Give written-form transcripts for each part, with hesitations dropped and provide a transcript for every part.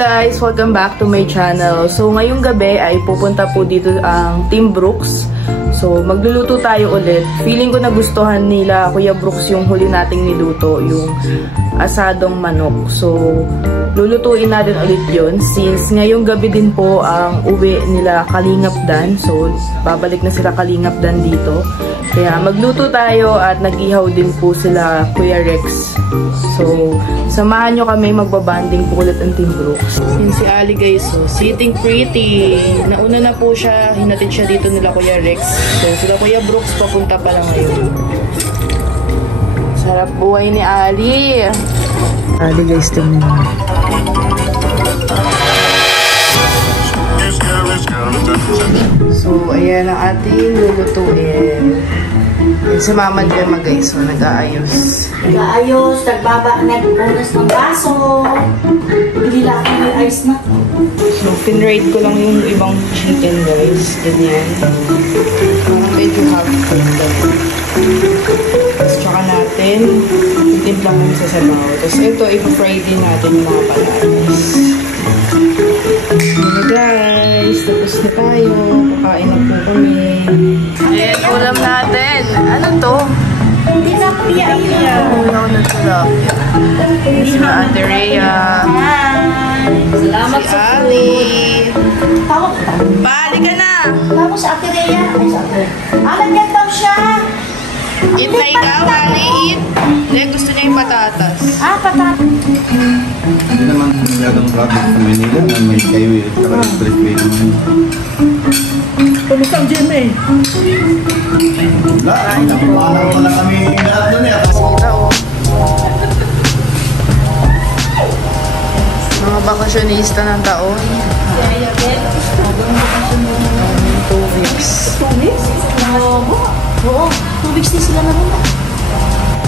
guys! Welcome back to my channel. So ngayong gabi ay pupunta po dito ang Team Brooks. So magluluto tayo ulit. Feeling ko nagustuhan nila Kuya Brooks yung huli nating niluto, yung asadong manok. So lulutuin natin ulit yun since ngayong gabi din po ang uwi nila Kalingap Dan. So babalik na sila Kalingap Dan dito. Kaya magluto tayo at nag-ihaw din po sila Kuya Rex. So samahan nyo kami, magbabanding po ulit ang Team Brooks. Yun si Ali guys, so sitting pretty. Nauna na po siya, hinatid siya dito nila Kuya Rex. So sila Kuya Brooks papunta pa lang ngayon. Sarap buhay ni Ali. Ali guys, tingnan mo. So ayan ang ating lulutuin. Yan si Mama Gemma guys, so nag-aayos. Nag-aayos, nagbunas ng baso. Bili lang ako may ice na. So pinrate ko lang yung ibang chicken guys. Ganyan. Parang medyo half-cooked lang. Tapos tsaka natin, titimplang kami sa sabaw. Tapos ito, i-fry din natin yung mga palatas. Ayan guys, tapos na tayo. Kakain na po kami. Ayan, ulam natin. Ano to? Tilapia yan. Ulam na tilapia. Ayan si Ate Rhea. Salamat si sa Ali. Tawag ka. Bali ka na. Tawag sa Ate Rhea. Ay, sa Ate Rhea. Alam daw siya. Eat na ikaw, Ali. Eat. Hindi, gusto niya yung patatas. Ah, patatas. Hindi naman masyadong traffic sa Manila na may highway at saka expressway naman. Pumusang gym eh. Wala, nakumalang ko lang kami lahat doon eh. Sila oh. Mga bakasyonista ng taon. Kaya yan. 2 weeks. 2 weeks? Oo. 2 weeks din sila na rin.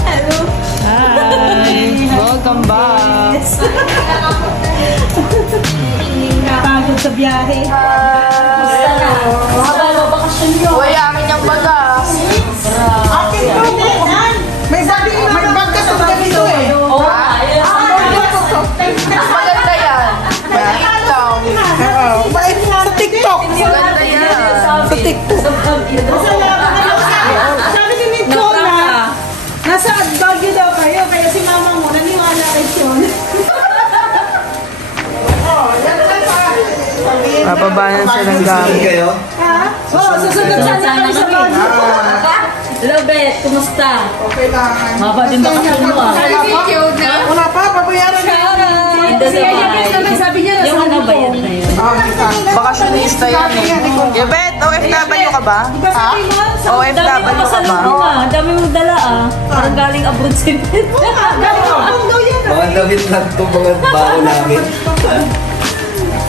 Hello. Hi. Welcome back. Pagod sa biyahe. Hi. Mahaba na bakasyon nyo. Uy, amin yung baga. Ate, may bag ka sa gabi to eh. Oo. Maganda yan. Maliit lang. Sa TikTok. Maganda yan. Sa TikTok. Sabi ni Mitchell na nasa Baguio daw kayo, kaya si mama mo naniwala kay Sean. Papabanan silang gamit. Kayo? Ha? Oo, susunod sana kami sa Baguio. Hello, Beth. Kumusta? Okay lang. Maba din ba kasi mo ah? Wala pa, babayaran na. Hindi sa bahay. Sabi niya na Yung ano ba yan na yun? Bakasyonista yan eh. Yabet, OFW ka ba? Ha? OFW Dami mo ka sa ba? loob ah. Dami mong dala ah. Parang galing abroad si Beth. Mga damit lang ito, mga bao namin.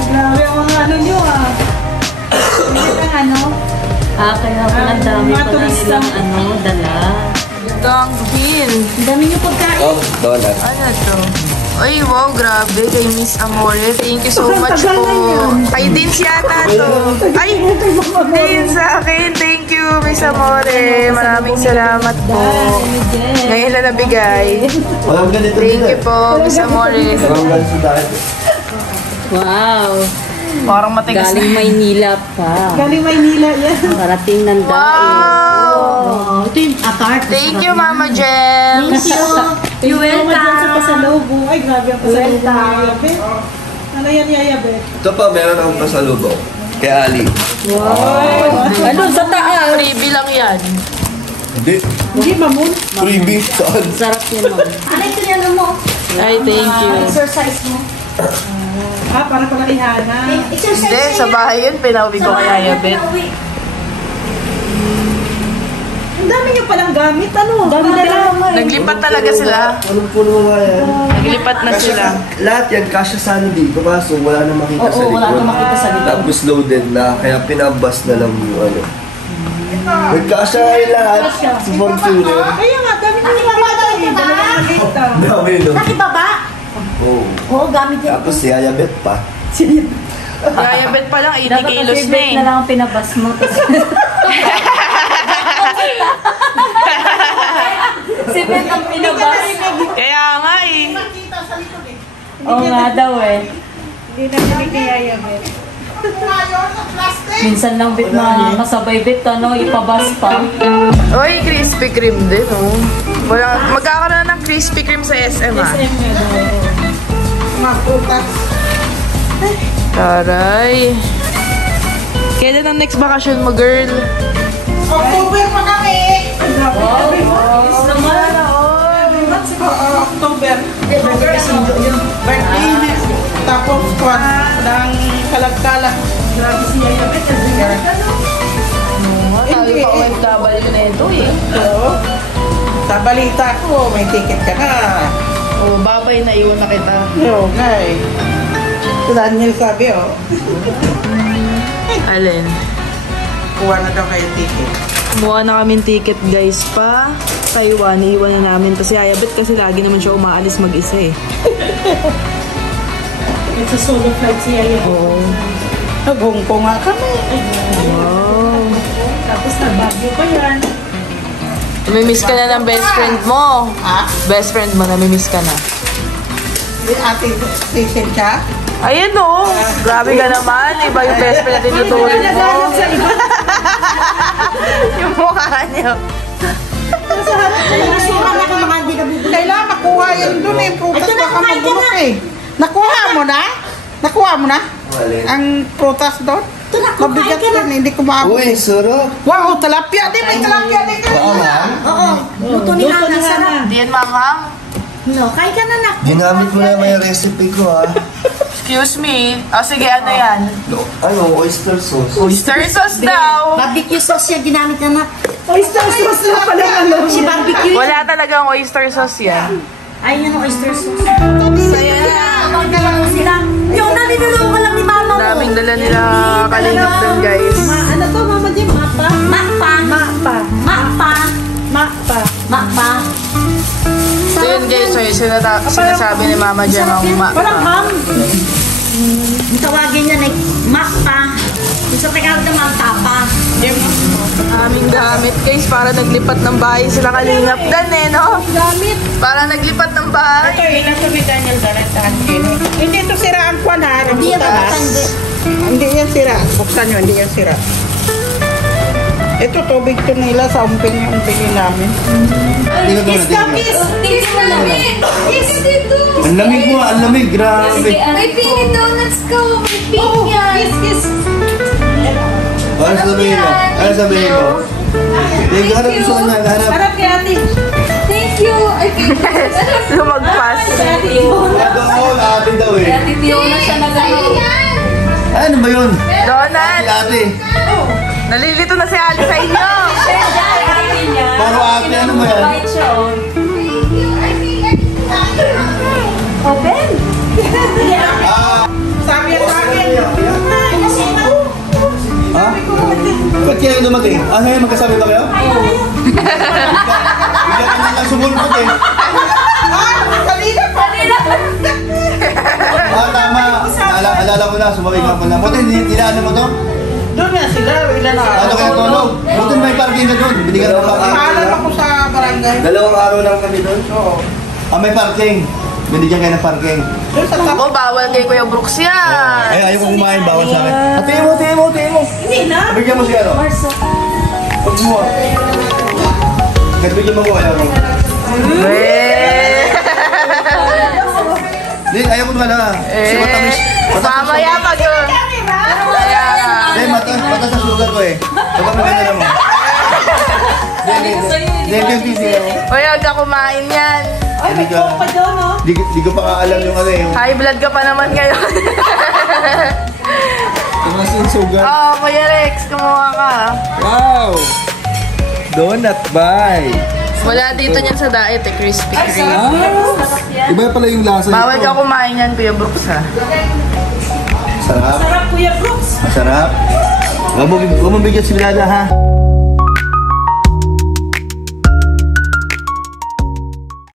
Grabe ang mga ano nyo ah. Ang ano? Ah, kaya pala dami Mga pala turista. nilang ano, dala. Ganghin. Ang dami nyo pagkain. Oh, dollar. Ano to? Ay, wow, grabe. Kay Miss Amore. Thank you so much po. Kay Dins yata to. Ay, din sa akin. Thank you, Miss Amore. Maraming salamat po. Ngayon na nabigay. Walang ganito Thank you po, Miss Amore. Walang ganito dahil. Wow. Parang matigas Galing na. Maynila pa. Galing Maynila yan. Parating ng daig. Wow! Oh, ito yung atart. Thank you, Mama Jem. You Welcome. Sa welcome. pasalubong. Ay, grabe ang pasalubong. Ano yan, Yaya Beth? Ito pa, meron akong pasalubong. Kay Ali. Ano sa taas? Freebie lang yan. Hindi. Hindi, mamun. Freebie. Saan? Sarap yan ma'am. Ano ito yan mo? Ay, thank you. Exercise mo. Ah, para pala ihana. Exercise Hindi, sa bahay yun. Pinauwi ko kay Ayabet. Ang dami nyo palang gamit. Ano? Dami na lang. Naglipat talaga sila. Anong puno nga yan? Naglipat na sila. Lahat yan, kasya sa ano dito. Kaso wala na makita sa likod. wala na makita sa likod. Tapos loaded na, kaya pinabas na lang yung ano. Nagkasya yung lahat. Si Fortuner. Kaya nga, dami nyo yung gamit. Dami no. Nakibaba? Oo. Oo, gamit yan. Tapos si Ayabet pa. Ayabet pa lang, 80 Dapat kilos kasi na Beth eh. na lang ang pinabas mo. Si Beth ang pinabas. Kaya nga eh. Oo nga daw eh. Hindi na kaya bet. Minsan lang bit na kasabay bit, ano, ipabas pa. Oy, Krispy Kreme din, oh. Magkakaroon ng Krispy Kreme sa SM, ah. SM yun. Taray. Kailan ang next vacation mo, girl? October pa kami. Is naman. October. Birthday niya. Tapos kwan ng kalag-kalag. Grabe siya yung Tayo pa OFW na ito, eh. Oo. Sa balita ko, may ticket ka na. Oh, babay, naiwan na kita. Oo nga eh. Si Daniel sabi, oh. Alin? Kuha na daw kayo ticket. Kumuha na kaming ticket, guys, pa Taiwan. Iiwan na namin. Kasi ayabit kasi lagi naman siya umaalis mag-isa, eh. It's a solo flight siya yun. Oo. Nag-Hongkong nga kami. Wow. Tapos nag-Baguio pa yan. Namimiss ka na ng best friend mo. Ha? Best friend mo, namimiss ka na. Yung ating station siya. Ayun, oh. Grabe ka naman. Iba yung best friend na tinutuloy mo. Yung mukha niya. Kailangan makuha yun dun eh. Prutas baka mabulok eh. Nakuha mo na? Nakuha mo na? Ang prutas doon? Mabigat yun, hindi ko maabot. Uy, sarap. Wow, talapia. Di, may talapia dito. Oo. Luto ni Hana. Sarap. Di yan manghang. No, kain ka na, nak. Ginamit mo na may recipe ko, ha? Excuse me. O sige, ano yan? Ano, oyster sauce. Oyster sauce daw. Barbecue sauce yan ginamit na, nak. Oyster sauce na pala ano. Si barbecue. Wala talagang oyster sauce yan. Ay, yan ang oyster sauce. Saya na. Magdala mo sila. Yung nalilulong ka lang ni mama mo. Daming dala nila kalingap dun, guys. Ano to, Mama Jim? Mapa? Makpa. Mapa. Makpa. Mapa. Makpa. So yun, guys. So yung sinasabi ni Mama Jam ang Parang ham. Yung tawagin niya na makpa. Yung sa Tagalog naman, tapa. aming gamit, guys. Para naglipat ng bahay sila kalingap dan, eh, no? Gamit. Para naglipat ng bahay. Ito, ilan to ni Daniel Garrett sa akin. Hindi ito sira ang kwan ha. Hindi yan matanda. Hindi yan sira. Buksan nyo, hindi yan sira. Ito, tubig to nila sa umping yung umpingin namin. Kiss ka, kiss! Tingin mo lamig. Yes, dito. Ang lamig mo, ang lamig. Grabe. May pink donuts ko. May pink yan. Kiss, kiss. Ano sabihin mo? Ano sabihin mo? Hindi ka na gusto niya. Hanap. Harap kay ate. Thank you. I think Lumagpas. Kay ate Fiona. Doon, atin daw eh. Kay ate Fiona siya nagano. Ano ba yun? Donut. Ate. Nalilito na si Ali sa inyo. Ate niya. Puro ate, ano ba yan? Bait siya, oh. Open. Sabi yan sa akin. Ha? Ba't kaya yung dumating? Ah, ngayon magkasabi ba kayo? Oo. Bigla ka lang sumulpot eh. Kanina pa. Ah, tama. Alala ko na, sumabay ka pa na. Buti, nilaan mo to? Doon nga sila. Ilan na. Ano kaya tulog? Buti may parking ka doon. Binigyan ng parking. Paalam ako sa barangay. Dalawang araw lang kami doon? Oo. Ah, may parking. Binigyan kayo ng parking. Doon sa Ako, bawal kay Kuya Brooks yan. Ay, ayaw kong kumain, bawal sa akin. Tingin mo, tingin mo, tingin mo. Hindi na. Bigyan mo si ano? Huwag mo. Nagbigyan mo ko, ayaw mo. Weh. Hindi, ayaw mo naman ha. Kasi matamis. Mamaya pag yun. Hindi, mata sa sugat ko eh. Baka maganda mo. Hindi, yung tisi mo. Uy, huwag ka kumain yan. Ay, may coke pa doon, oh. Di ko pa kaalam yung ano yung... High blood ka pa naman ngayon. Tumas yung sugat. Oo, Kuya Rex, kumuha ka. Wow! Donut bye! Wala dito niyan sa diet, eh, Krispy Kreme. Iba pala yung lasa Bawal ka kumain yan, Kuya Brooks, ha? Sarap. Sarap, Kuya Brooks. Masarap. Huwag mo bigyan si Bilada ha.